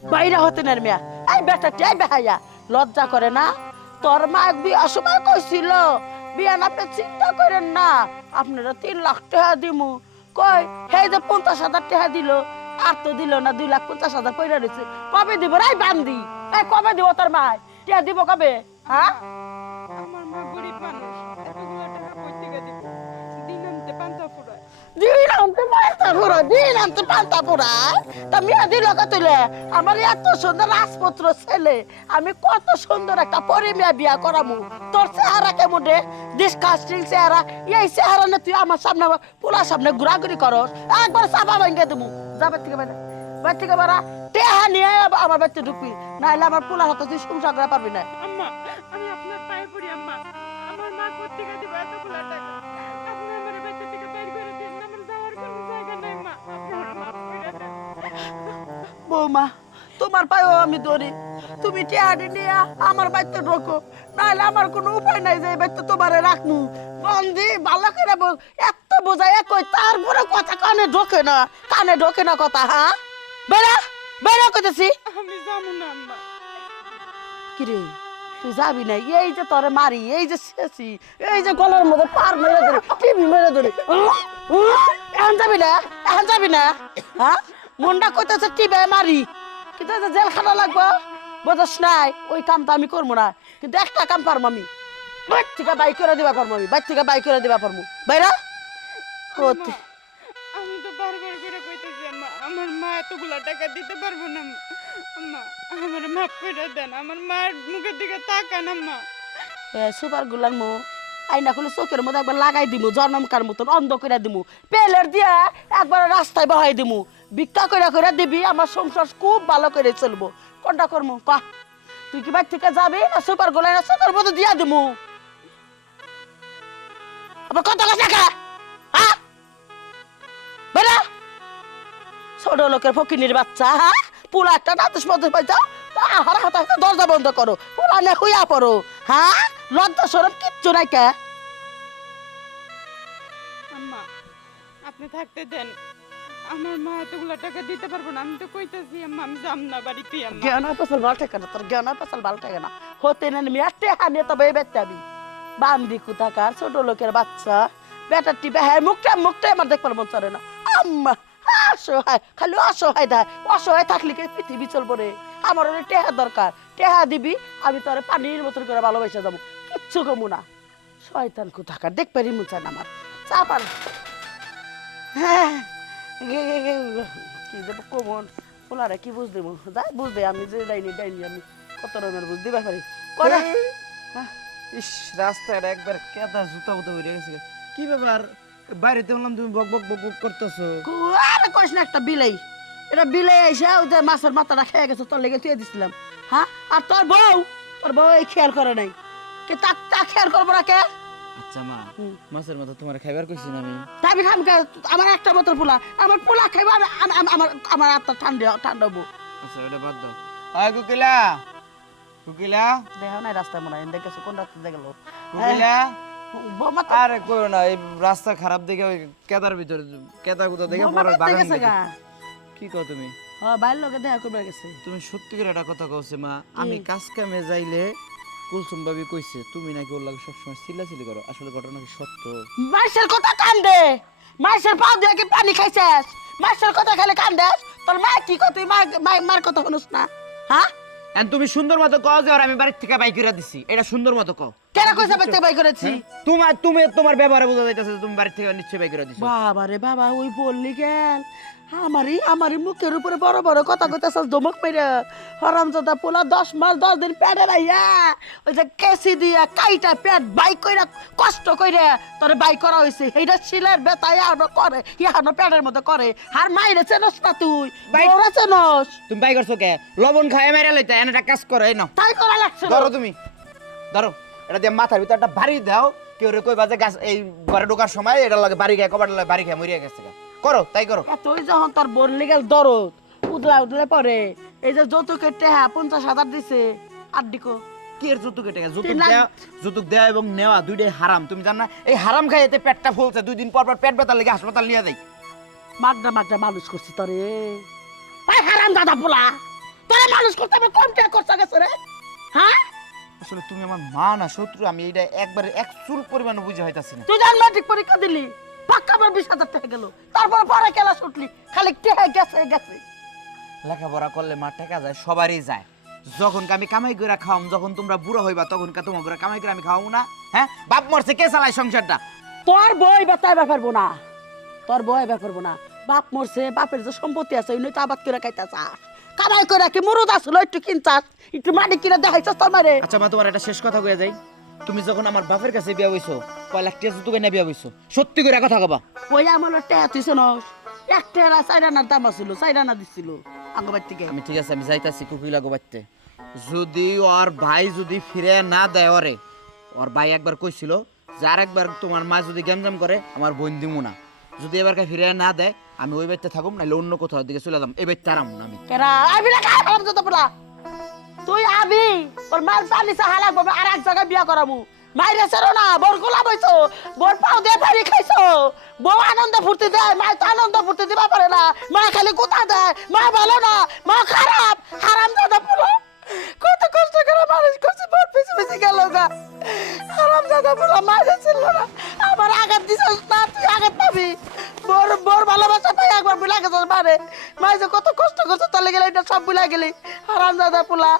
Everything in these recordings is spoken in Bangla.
বাইরে হতে না মিয়া। এই বেটাটি এই বেহাইয়া লজ্জা করে না? তোর মা বিয়া সময় কইছিল বিয়ান আপনি চিন্তা করেন না, আপনারা 3 লাখ টাকা দিমু। কই হে যে 50,000 টাকা দিল, আর তো দিল না, 2,50,000 পয়সা রয়েছে। কবে দিব রাই বান্দি? এই কবে দিব তোর মা? টাকা দিব কবে? হ্যাঁ আমার মা গরিব মানুষ, এতগুলো টাকা কই থেকে দিব? দিন আনতে পান্তা ফুরায়। দিন আনতে পান্তা পুরা, দিন আনতে পান্তা পুরা। তা মিয়া দিল কতলে? আমার এত সুন্দর রাজপুত্র ছেলে, আমি কত সুন্দর একটা পরি মিয়া বিয়া করামু। তোর চেহারা কেমন রে? ডিসকাস্টিং চেহারা। এই চেহারা না তুই আমার সামনে পোলার সামনে ঘোরাঘুরি করস, একবার চাপা ভেঙে দেবো। যাবে থেকে বেড়া, বাড়ি থেকে বেড়া। টেহা নিয়ে আমার বাড়িতে ঢুকবি, নাহলে আমার পোলার হাতে তুই সংসার করে পারবি না। আম্মা, আমি আপনার পায়ে পড়ি আম্মা। আমার মা কই থেকে দিব এতগুলো টাকা? আপনি আমার বাড়ি থেকে বাইর করে দিন, আমার যাওয়ার কোনো জায়গা নাই মা। আপনি আমার মাফ করে দেন। বৌমা, তোমার পায়েও আমি ধরি, তুমি টেহারি নিয়ে আমার বাড়িতে ঢোকো, নাহলে আমার কোনো উপায় নাই যে এই বাড়িতে তোমারে রাখমু। বন্দি ভালো করে এত বোঝাই কই, তারপরে কথা কানে ঢোকে না, কানে ঢোকে না কথা। হ্যাঁ বেড়া বেড়া কইতেছি। আমি যাবো না আম্মা। কিরে তুই যাবি না? এই যে তোরে মারি, এই যে শেষি, এই যে গলার মধ্যে পার মেরে ধরি, টিভি মেরে ধরি, এখন যাবি না? এখন যাবি না? হ্যাঁ মনটা কইতেছে টিভি মারি, কিন্তু এই যে জেলখানা লাগবো বোঝস নাই, ওই কামটা আমি করবো না। কিন্তু একটা কাম পারবো আমি, বাইর থেকে বাই করে দিবা পারবো, আমি বাইর থেকে বাই করে দিবা পারবো। বাইরা আম্মা, আমি তো বারবার করে কইতেছি আম্মা, আমার মা এতগুলো টাকা দিতে পারবো না আম্মা। আমার মাফ করে দেন, আমার মার মুখের দিকে তাকান আম্মা। সুপার গুলার মো আইনা খুলে চোখের মধ্যে একবার লাগাই দিমু, জনমকার মতন অন্ধ করে দিমু, পেলের দিয়া একবার রাস্তায় বহাই দিমু। ভিক্ষা করে করে দিবি, আমার সংসার খুব ভালো করে চলবো। কোনটা করবো কা? তুই কি বাড়ি থেকে যাবি না সুপার গোলাই না চোখের মধ্যে দিয়া দিমু? আবার কত কথা কা? হ্যাঁ বেড়া ছোট লোকের ফকিনির বাচ্চা। হ্যাঁ পুরা একটা নাতুস মধ্যে পাইতাও, হারা হাতা দরজা বন্ধ করো, পুরা নে খুইয়া পড়ো। হ্যাঁ লজ্জা সরব কিচ্ছু নাই কে? আম্মা, আপনি থাকতে দেন, আমার মা এতগুলো টাকা দিতে পারবো না। আমি তো কইতাছি আম্মা, আমি যাম না বাড়িতে আম্মা। জ্ঞানের পেছাল ভালো থাকে না, তোর জ্ঞানের পেছাল ভালো থাকে না। হতে নেন মিয়া টেহা নিয়ে তবে এই বেচাবি বান্দি কুতাকার ছোট লোকের বাচ্চা। বেটার টিপে হ্যাঁ মুখটাই আমার দেখবার মন চলে না। আম্মা অসহায়, খালি অসহায় দেয়। অসহায় থাকলে কি পৃথিবী চলবো রে? আমার ওই টেহা দরকার, টেহা দিবি, আমি তোর পানির মতন করে ভালোবাসা যাবো, কিচ্ছু কমু না। শয়তান কুতাকার দেখবারই মন চায় না আমার। চাপার হ্যাঁ কি দেবো কমন ওনারা কি বুঝ দেবো? যাই বুঝবে, আমি যে ডাইনি ডাইনি আমি কত রকমের বুঝ দিবা পারি। কয়টা ইস রাস্তাটা একবার কেদা জুতা বুতা হয়ে গেছে। কি ব্যাপার বাইরেতে বললাম তুমি বক বক বক বক করতেছো? আর কইস না, একটা বিলাই, এটা বিলাই এসে ওই যে মাছের মাথাটা খেয়ে গেছে, তোর লেগে তুই দিছিলাম। হ্যাঁ আর তোর বউ এই খেয়াল করে নাই, কে তা খেয়াল করবো না কে? আচ্ছা মা, মাছের মাথা তোমার খাইবার কইছি না আমি? তাবি খাম কে? আমার একটা বোতল পোলা, আমার পোলা খাইবা, আমার আত্মা ঠান্ডা হবো। আচ্ছা ওটা বাদ দাও। আয় কুকিলা, কুকিলা, দেখো না রাস্তায় মনে হয় দেখেছো কোন রাস্তা দেখে গেলো? কুকিলা। বৌমা তো আরে কইও না, এই রাস্তা খারাপ দেখে ওই কেদার ভিতর কেদা কুদা দেখে বৌমা পরে তো বাগান গেছে দেখে। গা। কি কও তুমি? হ্যাঁ বাইরের লোকে দেখা করবে গেছে। তুমি সত্যি করে একটা কথা কওছে মা, আমি কাজ কামে যাইলে কুলসুম ভাবি কইছে তুমি নাকি ওর লাগে সবসময় চিল্লাচিল্লি করো। আসলে ঘটনা কি সত্য? মাছের কথা কান্দে, মাছের পাও দিয়ে কি পানি খাইছিস? মাছের কথা খেলে কান্দেস? তোর মা কি কয় তুই মার কথা শুনিস না? হ্যাঁ এন্ড তুমি সুন্দর মতো কও যে ওর আমি বাড়ি থেকে বাই করে দিছি, এটা সুন্দর মতো কও। কেন কইছে বাইতে বাই করেছি? তোমার ব্যবহারে বোঝা যাইতাছে যে তুমি বাড়ি থেকে নিশ্চয়ই বাই করে দিছো। বাবা রে বাবা, ওই বললি গেল আমারই মুখের উপরে বড় বড় কথা কইতাছস ধমক মেরে। হারামজাদা পোলা 10 মাস 10 দিন পেটে রাইয়া ওই যে কেসি দিয়া কাইটা পেট বাই কইরা কষ্ট কইরা তোরে বাই করা হইছে, এইটা শিলের বেতা ইয়ানো করে, ইয়ানো পেটের মধ্যে করে। আর মাইরে চেনস না তুই? বউরা চেনস? তুমি বাই করছো কে? লবণ খায় মেরে লইতা এনে একটা কাজ করো, এই নাও তাই করা লাগছে। ধরো তুমি, ধরো এটা দিয়ে মাথার ভিতর একটা বাড়ি দাও। কেউ রে কইবা যে গাছ এই ঘরে ঢোকার সময় এটা লাগে বাড়ি গায়ে কবাট লাগে বাড়ি খেয়ে মরিয়া গেছে। করো তাই করো। তুই যখন তোর বললি গেল দরদ উদলে পরে, এই যে যৌতুকের টেহা 50,000 দিছে আর দিকো কি এর যৌতুক এটা? 3 লাখ। যৌতুক দেওয়া এবং নেওয়া দুইটাই হারাম, তুমি জান না? এই হারাম খাই এতে পেটটা ফুলছে, 2 দিন পর পর পেট ব্যথা লেগে হাসপাতাল নিয়ে যাই। মাগডা মানুষ করছি তোরে। এই হারাম দাদা পোলা, তোরা মানুষ করতে হবে কোন টাকা খরচা গেছে রে হ্যাঁ আসলে তুমি আমার মা না শত্রু, আমি এইটা একবারে এক চুল পরিমাণ বুঝে হইতাছি না। তুই জান ম্যাট্রিক পরীক্ষা দিলি পাক্কা আমার 20,000 টাকা গেল, তারপর পরে খেলা ছুটলি খালি টাকা গেছে গেছে। লেখাপড়া করলে মা টাকা যায়, সবারই যায়। যখন আমি কামাই করে খাওয়াম, যখন তোমরা বুড়ো হইবা তখন তোমার করে কামাই করে আমি খাওয়াবো না? হ্যাঁ, বাপ মরছে কে চালায় সংসারটা? তোর বই বাতায় ব্যাপারবো না, তোর বই ব্যাপারবো না। বাপ মরছে, বাপের যে সম্পত্তি আছে ওই তো আবাদ করে খাইতে চাস, কামাই করে কি মুরুদ আসলো একটু কিনতাস, একটু মাটি কিনে দেখাইছস তোর মারে। আচ্ছা মা, তোমার একটা শেষ কথা কয়ে যাই। তুমি যখন আমার বাপের কাছে বিয়া হইছো, কয় লাখ টাকা জুতো কিনে বিয়া হইছো, সত্যি করে কথা কবা। ওই আমার টেয়া তুই শোনস, একটা 4 আনার দাম আছিল, 4 আনা দিছিল আঙ্গবাড়ি থেকে। আমি ঠিক আছে, আমি যাইতাছি কুকিলা গোবাইতে। যদি ওর ভাই যদি ফিরে না দেয় ওরে, ওর ভাই একবার কইছিল যে আর একবার তোমার মা যদি গ্যামজাম করে আমার বোন দিমু না। যদি এবারকে ফিরে না দেয় আমি ওই বাড়িতে থাকুম, নাহলে অন্য কোথাও দিকে চলে যাম। এই বাড়িতে আরাম না আমি। কেরা আবি না কাজ করব যত বলা তুই আবি ওর মাল চালিসা হালা বাবা আর এক জায়গায় বিয়া করামু। মাইরে সরো না, বর গোলা বইছো, বর পাও দিয়ে ফেরি খাইছো, বউ আনন্দ ফুর্তি দেয়, মা তো আনন্দ ফুর্তি দিবা পারে না, মা খালি কোথা দেয়, মা ভালো না, মা খারাপ, হারাম দাদা পুরো কত কষ্ট করে মানুষ করছে, বর পিছে পিছে গেল গা, হারাম দাদা পুরো মাইরে ছিল না, আমার আঘাত দিছস না, তুই আঘাত পাবি। বর বর ভালোবাসা পাই একবার বুলা গেছস মারে, মাই যে কত কষ্ট করছে চলে গেলে এটা সব বুলা গেলি, হারাম দাদা পুলা।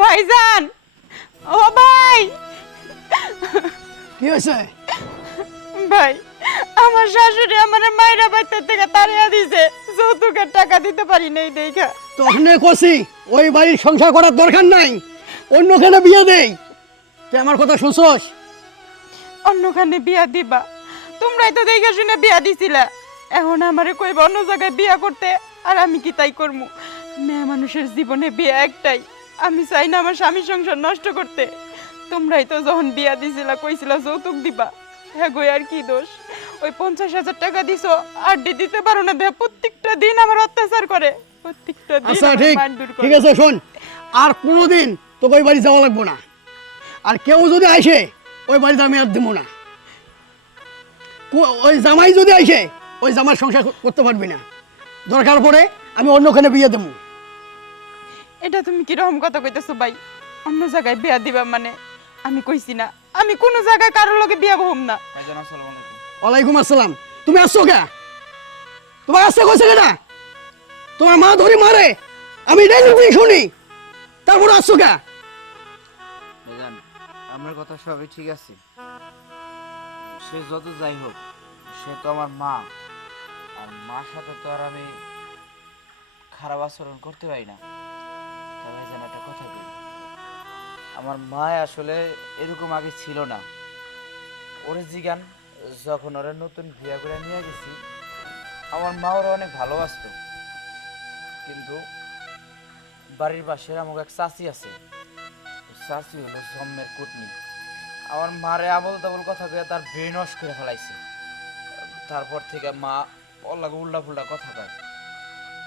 ভাইজান, ও ভাই, কি হয়েছে? ভাই আমার শাশুড়ি আমার মায়েরা বাড়িতে থেকে তাড়িয়ে দিছে, যৌতুকের টাকা দিতে পারি নাই দেখা। তখন কষি ওই বাড়ির সংসার করার দরকার নাই, অন্যখানে বিয়ে দেই। তুই আমার কথা শুনছস? অন্যখানে বিয়া দিবা? তোমরাই তো দেখে শুনে বিয়া দিছিলা, এখন আমারে কইবা অন্য জায়গায় বিয়া করতে, আর আমি কি তাই করবো? মেয়ে মানুষের জীবনে বিয়া একটাই, আমি চাই না আমার স্বামী সংসার নষ্ট করতে। তোমরাই তো যখন বিয়া দিছিলা কইছিলা যৌতুক দিবা, হ্যাঁ গো আর কি দোষ? ওই 50,000 টাকা দিছো, আর দিতে পারো না, দেখ প্রত্যেকটা দিন আমার অত্যাচার করে, প্রত্যেকটা দিন আচ্ছা আমার ঠিক মারধর করে। ঠিক আছে, শোন, আর কোনোদিন তোকে ওই বাড়ি যাওয়া লাগবো না, আর কেউ যদি আসে ওই বাড়িতে আমি আর দেবো না। ওই জামাই যদি আসে ওই জামার সংসার করতে পারবি না, দরকার পড়ে আমি অন্যখানে বিয়ে দেবো। এটা তুমি কিরকম কথা কইতেছো ভাই? অন্য জায়গায় বিয়া দিবা মানে? আমি কইছি না আমি কোনো জায়গায় কারোর লগে বিয়া বহম না। ভাইজান আসসালামু আলাইকুম। ওয়ালাইকুম আসসালাম। তুমি আসছো কে? তোমার আসছে কইছে কেনা? তোমার মা ধরে মারে, আমি ডেলি শুনি, তারপর আসছো কে? ভাইজান আমার কথা সবই ঠিক আছে, সে যত যাই হোক সে তো আমার মা, আর মার সাথে তো আর আমি খারাপ আচরণ করতে পারি না। তবে ভাইজান একটা কথা বলি, আমার মা আসলে এরকম আগে ছিল না। ওরে জিগান, যখন ওরা নতুন বিয়া করে নিয়ে গেছি আমার মা ওরা অনেক ভালোবাসতো, কিন্তু বাড়ির পাশে আমাকে এক চাচি আছে, চাচি হলো জন্মের কুটনি। আমার মারে আবল তাবল কথা কয়ে তার ব্রেন ওয়াশ করে ফেলাইছে। তারপর থেকে মা অল্লাগে উল্টা ফুল্টা কথা কয়।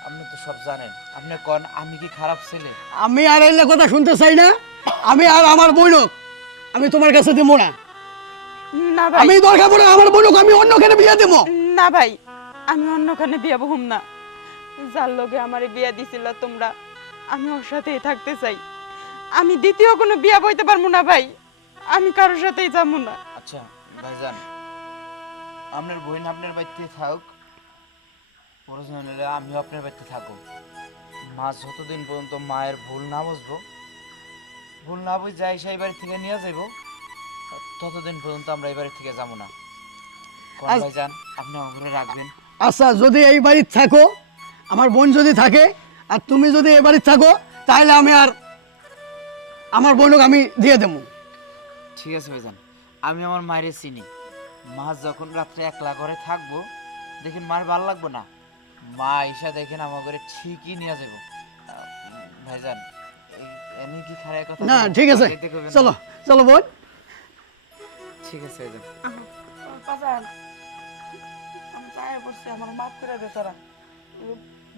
আপনি তো সব জানেন, আপনি কন আমি কি খারাপ ছেলে? আমি আর এলে কথা শুনতে চাই না, আমি আর আমার বইনক আমি তোমার কাছে দেবো না। না ভাই, আমি দরকার পড়ে আমার বইনক আমি অন্যখানে বিয়ে দেবো। না ভাই, আমি অন্যখানে বিয়া বহম না। যার লগে আমারে বিয়া দিছিল তোমরা, আমি ওর সাথেই থাকতে চাই। আমি দ্বিতীয় কোনো বিয়া বইতে পারবো না ভাই, আমি কারোর সাথেই যাবো না। আচ্ছা ভাইজান, আপনার বোন আপনার বাড়িতে থাকুক, প্রয়োজন হলে আমিও আপনার বাড়িতে থাকুক। মা যতদিন পর্যন্ত মায়ের ভুল না বুঝবো, ভুল না বুঝ যাই সেই বাড়ি থেকে নিয়ে যাইব, ততদিন পর্যন্ত আমরা এই বাড়ি থেকে যাবো না। কোন ভাইজান আপনি আমার ঘরে রাখবেন? আচ্ছা, যদি এই বাড়িতে থাকো, আমার বোন যদি থাকে, আর তুমি যদি এই বাড়িতে থাকো, তাহলে আমি আর আমার বোনক আমি দিয়ে দেবো। ঠিক আছে ভাইজান, আমি আমার মায়ের চিনি। মা যখন রাত্রে একলা করে থাকবো, দেখেন মার ভালো লাগবো না, মা এসে দেখেন আমার ঘরে ঠিকই নিয়ে যাবো। ভাইজান এমনি কি খারাপ কথা না বলবো? ঠিক আছে, আগে দেখবেন না। চলো চলো বোন। ঠিক আছে ভাইজান। বাজান, আমি চায় করছি আমার মাফ করে দে তারা।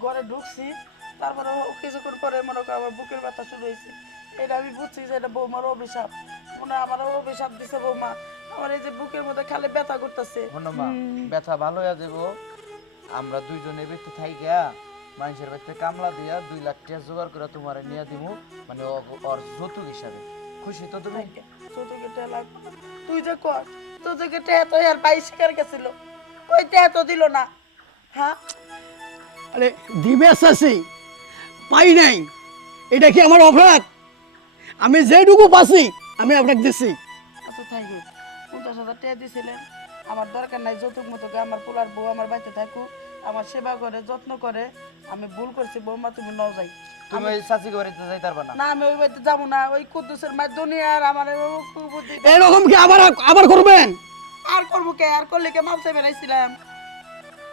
ঘরে ঢুকছি, তারপরে কিছুক্ষণ পরে মনে করো আমার বুকের ব্যথা শুরু হয়েছে। এটা আমি বুঝছি যে এটা বৌমার অভিশাপ, মনে হয় আমার অভিশাপ দিছে বৌমা। আমার এই যে বুকের মধ্যে খালি ব্যথা করতেছে। শোনো মা, ব্যথা ভালো হয়ে যাবো, আমরা দুইজনে বেঁচে থাইকা মানুষের বাড়িতে কামলা দিয়া 2 লাখ টাকা জোগাড় করে তোমার নিয়ে দিব, মানে ওর যৌতুক হিসাবে। খুশি তো তুমি? তোদেরকে টেয়া লাগবে না। তুই যে কর তোদেরকে টেয়া তো আর পাই শিকার গেছিল, কই টেয়া তো দিল না। হ্যাঁ আরে দিবে চাচি, পাই নাই, এটা কি আমার অপরাধ? আমি যেটুকু পাচ্ছি আমি আপনাকে দিচ্ছি। আচ্ছা তাই হোক, 50,000 টাকা দিছিলেন, আমার দরকার নাই যৌতুক মতো, আমার পোলার বউ আমার বাড়িতে থাকুক, আমার সেবা করে যত্ন করে। আমি ভুল করছি বৌমা, তুমি ন যাই। তুমি ওই চাচি বাড়িতে যাইতে পারবা না। না আমি ওই বাড়িতে যাবো না, ওই কুদ্দুসের মায়ের দুনিয়ার আমার কুবুদ্ধি। এরকম কি আবার আবার করবেন? আর করবো কে, আর করলে কে মাপসে বেড়াইছিলাম।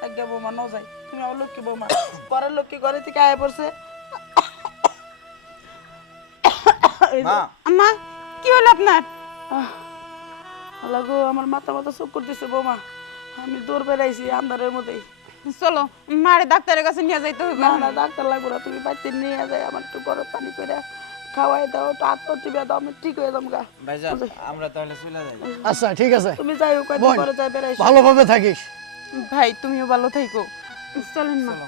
আজ্ঞা বৌমা ন যাই, তুমি আমার লক্ষ্মী বৌমা, ঘরের লক্ষ্মী ঘরে থেকে আয় পড়ছে। মা আম্মা কি হলো আপনার? আল্লাহ গো, আমার মাথা মাথা চোখ করতেছে বৌমা, আমি দৌড় বেড়াইছি আন্ধারের মধ্যেই। চলো মারে ডাক্তারের কাছে নিয়ে যাইতে হবে। না না ডাক্তার লাগবো না, তুমি বাড়িতে নিয়ে যাই, আমার একটু গরম পানি করে খাওয়াই দাও, একটু হাত পর টিপে দাও, আমি ঠিক হয়ে যাবো গা। ভাইজান আমরা তাহলে চলে যাই। আচ্ছা ঠিক আছে, তুমি যাই হোক, কয়দিন বোন, পরে যাই বেড়াইছি। ভালোভাবে থাকিস। ভাই তুমিও ভালো থাইকো, চলেন মা। চলো।